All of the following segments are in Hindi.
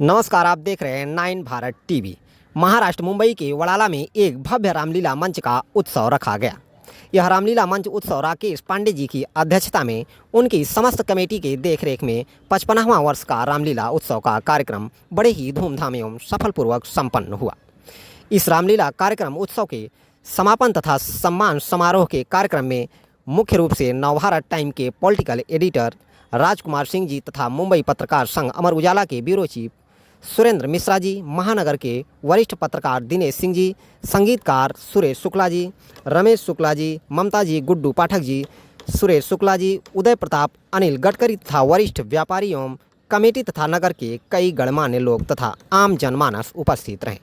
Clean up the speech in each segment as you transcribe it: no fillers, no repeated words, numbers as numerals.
नमस्कार, आप देख रहे हैं 9 भारत टीवी। महाराष्ट्र मुंबई के वडाला में एक भव्य रामलीला मंच का उत्सव रखा गया। यह रामलीला मंच उत्सव राकेश पांडे जी की अध्यक्षता में उनकी समस्त कमेटी के देखरेख में 55वां वर्ष का रामलीला उत्सव का कार्यक्रम बड़े ही धूमधाम एवं सफलपूर्वक संपन्न हुआ। इस रामलीला कार्यक्रम उत्सव के समापन तथा सम्मान समारोह के कार्यक्रम में मुख्य रूप से नवभारत टाइम के पॉलिटिकल एडिटर राजकुमार सिंह जी तथा मुंबई पत्रकार संघ अमर उजाला के ब्यूरो चीफ सुरेंद्र मिश्रा जी, महानगर के वरिष्ठ पत्रकार दिनेश सिंह जी, संगीतकार सुरेश शुक्ला जी, रमेश शुक्ला जी, ममता जी, गुड्डू पाठक जी, सुरेश शुक्ला जी, उदय प्रताप, अनिल गडकरी तथा वरिष्ठ व्यापारी एवं कमेटी तथा नगर के कई गणमान्य लोग तथा आम जनमानस उपस्थित रहे।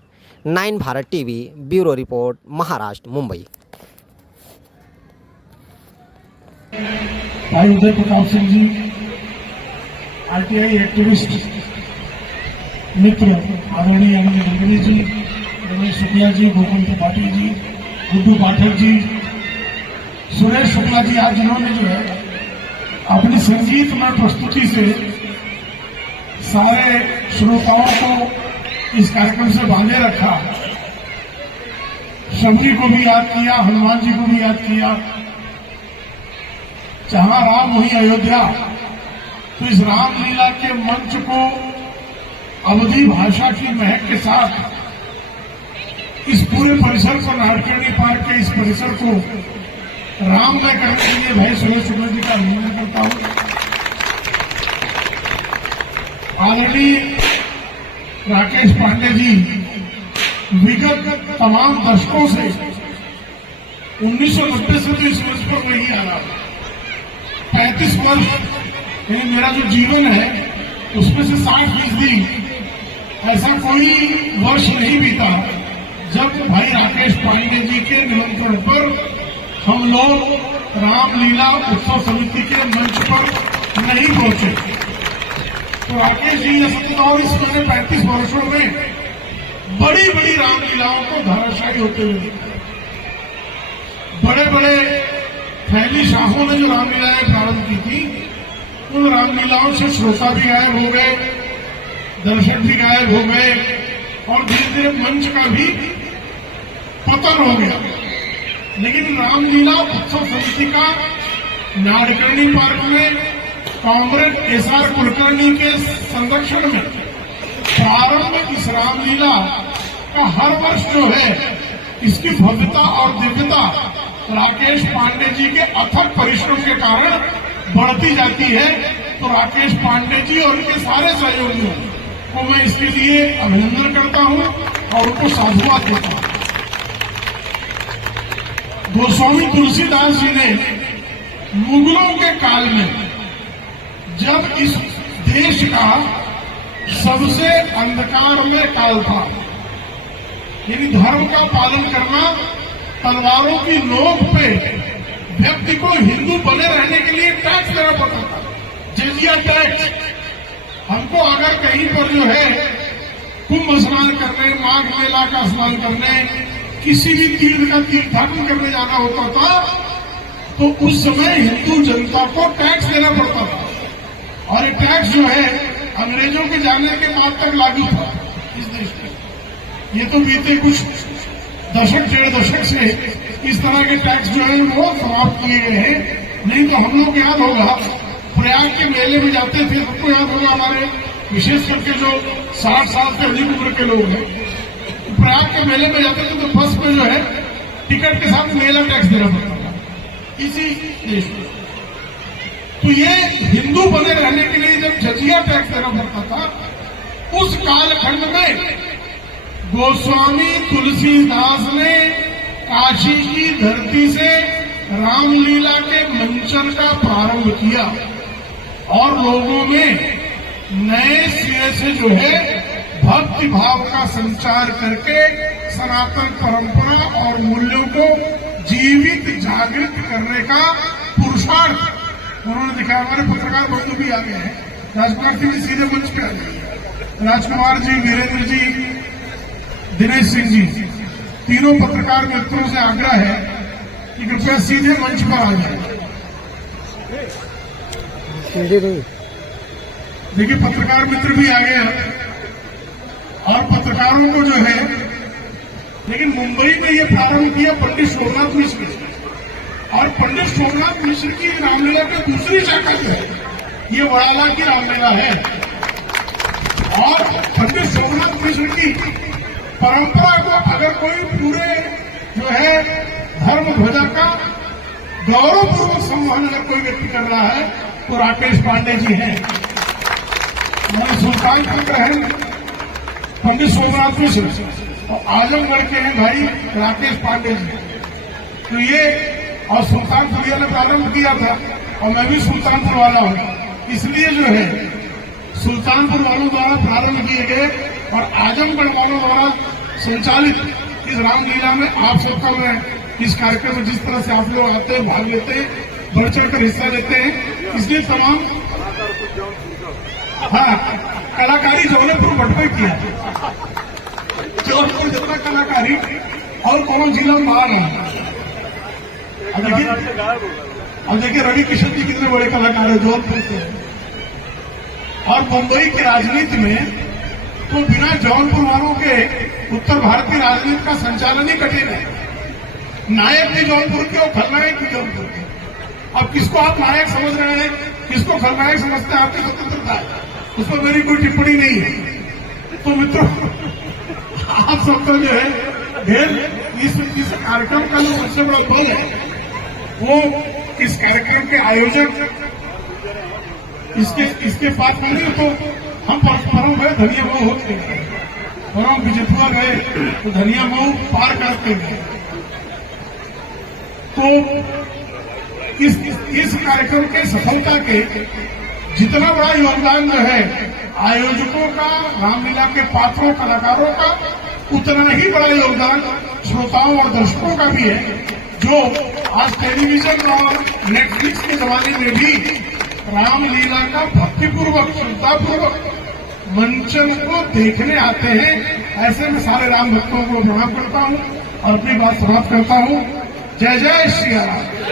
9 Bharat TV bureau report, Maharashtra, Mumbai. भाई उदय प्रताप सिंह जी, आरटीआई एक्टिविस्ट मित्र आदरणीय अनिल गडकरी जी, रमेश शुक्ला जी, गोकुल त्रिपाठी जी, गुड्डू पाठक जी, सुरेश शुक्ला जी, आज जिन्होंने जो है अपनी संगीतमय प्रस्तुति से सारे श्रोताओं को इस कार्यक्रम से बांधे रखा, शबरी को भी याद किया, हनुमान जी को भी याद किया। जहां राम वहीं अयोध्या, तो इस रामलीला के मंच को अवधी भाषा की महक के साथ इस पूरे परिसर को, नाडकर्णी पार्क के इस परिसर को राममय करने के लिए भाई सुरेश शुक्ला जी का अभिनंदन करता हूं। आदरणीय राकेश पांडे जी विगत तमाम दशकों से 1990 से तो इस वर्ष पर वही आ रहा, 35 वर्ष यानी मेरा जो जीवन है उसमें से 60% ऐसा कोई वर्ष नहीं बीता जब भाई राकेश पांडे जी के निमंत्रण पर हम लोग रामलीला उत्सव समिति के मंच पर नहीं पहुंचे। तो राकेश जी ने 35 वर्षों में बड़ी बड़ी रामलीलाओं को धराशायी होते हुए देखा। बड़े बड़े फैली शाहों ने जो रामलीलाएं प्रारंभ की थी, उन रामलीलाओं से श्रोता भी गायब हो गए, दर्शक भी गायब हो गए और धीरे धीरे मंच का भी पतन हो गया। लेकिन रामलीला उत्सव समिति का नाडकर्णी पार्क में कॉमरेड एसआर कुलकर्णी के संरक्षण में प्रारंभ इस रामलीला का हर वर्ष जो है, इसकी भव्यता और दिव्यता राकेश पांडे जी के अथक परिश्रम के कारण बढ़ती जाती है। तो राकेश पांडे जी और उनके सारे सहयोगियों को मैं इसके लिए अभिनंदन करता हूं और उनको साधुवाद देता हूं। गोस्वामी तुलसीदास जी ने मुगलों के काल में, जब इस देश का सबसे अंधकार में काल था, यानी धर्म का पालन करना तलवारों की नोक पे व्यक्ति को हिंदू बने रहने के लिए टैक्स देना पड़ता था, जजिया टैक्स। हमको अगर कहीं पर जो है कुंभ स्नान करने, माघ मेला का स्नान करने, किसी भी तीर्थ का तीर्थाटन करने जाना होता था, तो उस समय हिंदू जनता को टैक्स देना पड़ता था। और ये टैक्स जो है अंग्रेजों के जाने के बाद तक लागू था इस देश में। ये तो बीते कुछ दशक, 1.5 दशक से इस तरह के टैक्स जो है वो समाप्त किए गए हैं। नहीं तो हम लोग याद होगा, प्रयाग के मेले में जाते थे, सबको याद होगा, हमारे विशेष करके जो 60 साल से अधिक उम्र के लोग हैं, प्रयाग के मेले में जाते थे तो बस में जो है टिकट के साथ मेला टैक्स देना पड़ता था इसी देश में। तो ये हिंदू बने रहने के लिए जब जजिया टैक्स देना पड़ता था, उस कालखंड में गोस्वामी तुलसीदास ने काशी की धरती से रामलीला के मंचन का प्रारंभ किया और लोगों में नए सिरे से जो है भक्ति भाव का संचार करके सनातन परंपरा और मूल्यों को जीवित जागृत करने का पुरुषार्थ उन्होंने दिखाया। हमारे पत्रकार बंधु भी आ गए हैं, राजकुमार सिंह जी सीधे मंच पे आ गए, राजकुमार जी, वीरेंद्र जी, दिनेश सिंह जी, तीनों पत्रकार मित्रों से आग्रह है कि कृपया सीधे मंच पर आ जाए। देखिए पत्रकार मित्र भी आ गए हैं, कलाकारों को जो है, लेकिन मुंबई में ये प्रारंभ किया पंडित सोमनाथ मिश्र ने। और पंडित सोमनाथ मिश्र की रामलीला की दूसरी शाखा जो है, ये वड़ाला की रामलीला है। और पंडित सोमनाथ मिश्र की परंपरा को अगर कोई पूरे जो है धर्म ध्वजा का गौरवपूर्वक संवहन अगर कोई व्यक्ति कर रहा है तो राकेश पांडे जी हैं। हमारे सुल्तानपुर के हैं पंडित सोमनाथ मिश्र और आजमगढ़ के हैं भाई राकेश पांडे जी। तो ये और सुल्तानपुरिया ने प्रारंभ किया था और मैं भी सुल्तानपुर वाला हूं, इसलिए जो है सुल्तानपुर वालों द्वारा प्रारंभ किए गए और आजमगढ़ वालों द्वारा संचालित इस रामलीला में आप सबका मैं इस कार्यक्रम में जिस तरह से आप लोग आते हैं, भाग लेते हैं, बढ़ चढ़कर हिस्सा लेते हैं, इसलिए तमाम कलाकारी जौनपुर भटपे किया। जौनपुर जितना कलाकारी और कौन जिला में बाहर है। अब देखिए रवि किशन जी कितने बड़े कलाकार है जौनपुर से। और मुंबई की राजनीति में तो बिना जौनपुर वालों के उत्तर भारतीय राजनीति का संचालन ही कठिन है। नायक भी जौनपुर के और खलनायक भी जौनपुर के। अब किसको आप नायक समझ रहे हैं, किसको खलनायक समझते हैं, आपकी स्वतंत्रता है, उस पर मेरी कोई टिप्पणी नहीं है। तो मित्रों आप सबका जो है ढेर इस कार्यक्रम का जो सबसे बड़ा बल है वो इस कार्यक्रम के आयोजक इसके पास नहीं तो हम परम गए धनिया मऊ होते गए, परम बिजपुआ गए तो धनिया मऊ पार करते गए। तो इस कार्यक्रम के सफलता के जितना बड़ा योगदान जो है आयोजकों का, रामलीला के पात्रों कलाकारों का, उतना ही बड़ा योगदान श्रोताओं और दर्शकों का भी है, जो आज टेलीविजन और नेटफ्लिक्स के जमाने में भी रामलीला का भक्तिपूर्वक, श्रद्धापूर्वक मंचन को देखने आते हैं। ऐसे में सारे राम भक्तों को प्रणाम करता हूं और अपनी बात समाप्त करता हूं। जय जय श्री राम।